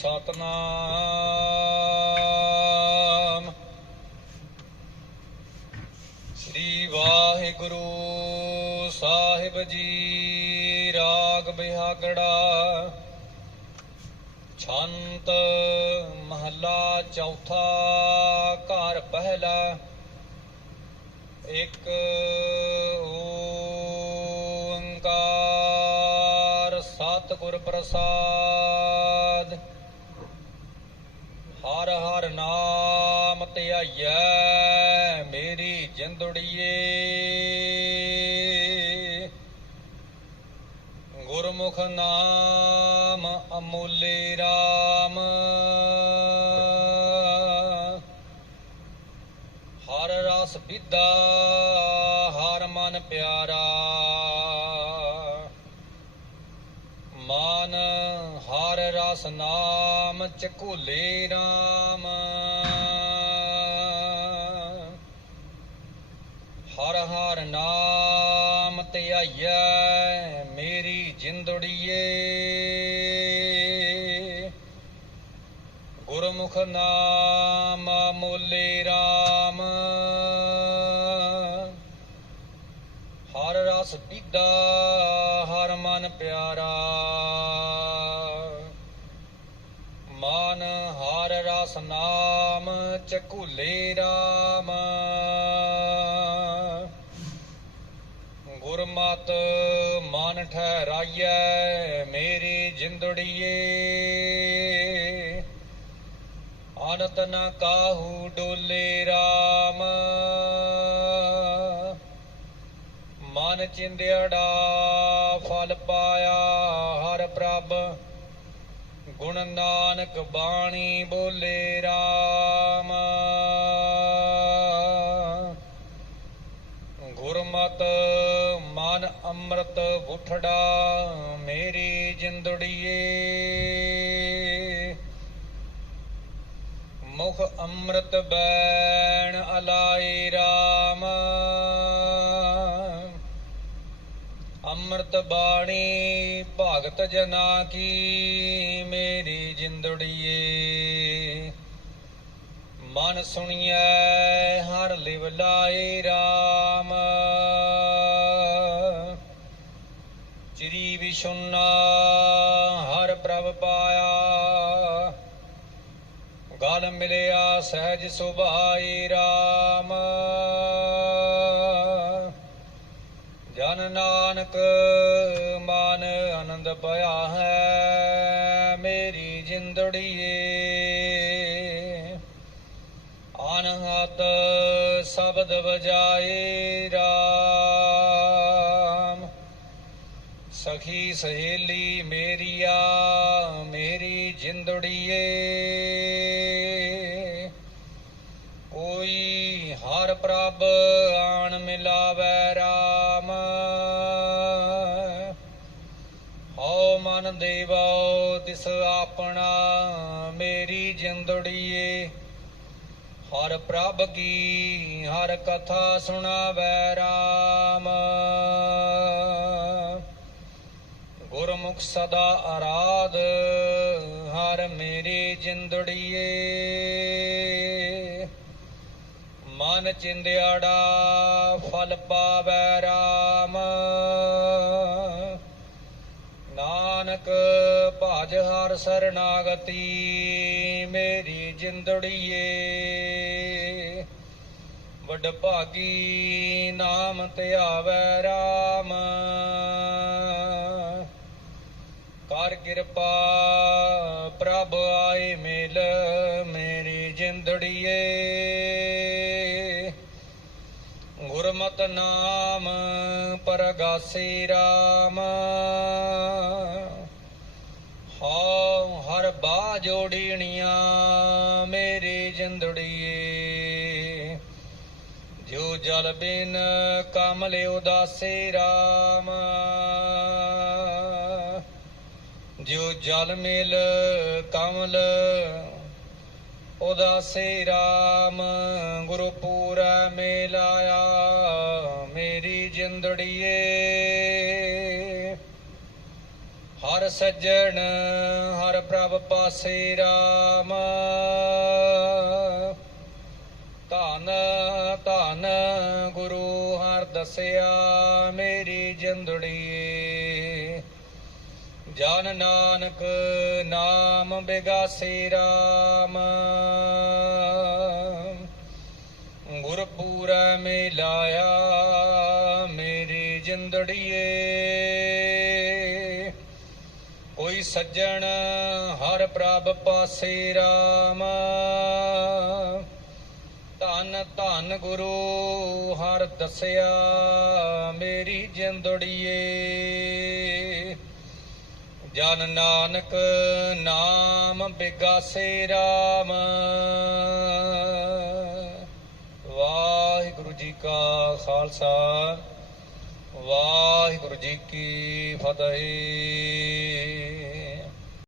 ਸਤਨਾਮ। ਸ੍ਰੀ ਵਾਹਿਗੁਰੂ ਸਾਹਿਬ ਜੀ, ਰਾਗ ਬਿਹਾਗੜਾ, ਛੰਤ ਮਹੱਲਾ ਚੌਥਾ ਘਰ ਪਹਿਲਾ, ਇੱਕ ਓੰਕਾਰ ਸਤਿਗੁਰ ਪ੍ਰਸਾਦ। ਹਰ ਹਰ ਨਾਮ ਧਿਆਈਐ ਮੇਰੀ ਜਿੰਦੜੀਏ। ਗੁਰਮੁਖ ਨਾਮ ਅਮੁੱਲੇ RAM ਹਰ ਰਸ ਵਿਦਾ ਮਨ, ਹਰ ਰਸ ਨਾਮ, ਚਕੂਲੇ RAM ਹਰ ਹਰ ਨਾਮ ਧਿਆਈਐ ਮੇਰੀ ਜਿੰਦੜੀਏ। ਗੁਰਮੁਖ ਨਾਮ, ਮੋਲੇ RAM ਹਰ ਰਸ ਪੀਦਾ ਮਨ ਹਾਰ ਰਸ ਨਾਮ, ਚਕੂਲੇ RAM ਗੁਰਮਤ ਮਨ ਠਹਿਰਾਈਐ, ਮੇਰੀ ਜਿੰਦੜੀਏ। ਅਨਤ ਨ ਕਾਹੂ ਡੋਲੇ ਰਾਮ। ਮਨ ਚਿੰਦਿਆੜਾ ਫਲ ਪਾਇਆ, ਹਰ ਪ੍ਰਭ ਗੁਣ ਨਾਨਕ ਬਾਣੀ ਬੋਲੇ RAM ਗੁਰਮਤ ਮਨ ਅੰਮ੍ਰਿਤ ਉਠੜਾ ਮੇਰੀ ਜਿੰਦੜੀਏ। ਮੁਖ ਅੰਮ੍ਰਿਤ ਬੈਣ ਅਲਾਈ RAM ਅੰਮ੍ਰਿਤ ਬਾਣੀ, ਭਗਤ ਜਨਾ ਕੀ, ਮੇਰੀ ਜਿੰਦੜੀਏ। ਮਨ ਸੁਣੀਐ, ਹਰ ਲਿਵ ਲਾਏ RAM ਚਿਰੀ ਵਿਸ਼ੁਨਾ ਹਰ ਪ੍ਰਭ ਪਾਇਆ। ਗਲ ਮਿਲਿਆ ਸਹਿਜ ਸੁਭਾਈ RAM ਜਨ ਨਾਨਕ, ਮਨ ਆਨੰਦ ਪਿਆ ਹੈ, ਮੇਰੀ ਜਿੰਦੜੀਏ। ਅਨਹਤ ਸ਼ਬਦ ਵਜਾਏ RAM ਸਖੀ ਸਹੇਲੀ ਮੇਰੀਆ, ਮੇਰੀ ਜਿੰਦੜੀਏ। ਕੋਈ ਹਰ ਪ੍ਰਭ ਆਣ ਮਿਲਾਵੈ ਹਉ ਮਨ ਦੇਵੋ, ਤਿਸ ਆਪਣਾ ਮੇਰੀ ਜਿੰਦੜੀਏ। ਹਰ ਪ੍ਰਭ ਕੀ, ਹਰ ਕਥਾ ਸੁਣਾਵੈ ਰਾਮ। ਗੁਰਮੁਖ ਸਦਾ ਆਰਾਧ, ਹਰ ਮੇਰੀ ਜਿੰਦੜੀਏ। ਮਨ ਚਿੰਦਿਆੜਾ, ਫਲ ਪਾਵੈ ਰਾਮ। ਨਾਨਕ ਭਜ ਹਰ ਸਰਨਾਗਤੀ, ਮੇਰੀ ਜਿੰਦੜੀਏ। ਵੱਡ ਭਾਗੀ ਨਾਮ ਧਿਆਵੈ RAM ਕਰ ਕਿਰਪਾ ਪ੍ਰਭ ਆਏ ਮਿਲ ਮੇਰੀ ਜਿੰਦੜੀਏ। ਗੁਰਮਤਿ ਨਾਮ ਪਰਗਾਸੀ RAM ਹਉ ਹਰ ਬਾ ਜੋੜੀਣੀਆਂ ਮੇਰੀ ਜਿੰਦੜੀਏ। ਜੋ ਜਲ ਬਿਨ ਕਮਲ ਉਦਾਸੀ RAM ਜੋ ਜਲ ਮਿਲ ਕਮਲ ਉਦਾਸੀ RAM ਗੁਰੂ ਪੂਰਾ ਮਿਲਾਇਆ ਮੇਰੀ ਜਿੰਦੜੀਏ। ਸੱਜਣ, ਹਰ ਪ੍ਰਭ ਪਾਸੇ RAM ਧਨ ਧਨ ਗੁਰੂ ਹਰ ਦਸਿਆ ਮੇਰੀ ਜਿੰਦੜੀਏ ਜਨ ਨਾਨਕ ਨਾਮ ਬਿਗਾਸੇ RAM ਗੁਰਪੂਰਾ ਮਿਲਾਇਆ ਮੇਰੀ ਜਿੰਦੜੀਏ। ਕੋਈ ਸੱਜਣ ਹਰ ਪ੍ਰਭ ਪਾਸੇ RAM ਧਨ ਧਨ ਗੁਰੂ ਹਰ ਦਸਿਆ, ਮੇਰੀ ਜਿੰਦੜੀਏ ਜਨ ਨਾਨਕ ਨਾਮ ਬਿਗਾਸੇ RAM ਵਾਹਿਗੁਰੂ ਜੀ ਕਾ ਖਾਲਸਾ, ਵਾਹਿਗੁਰੂ ਜੀ ਕੀ ਫਤਿਹ।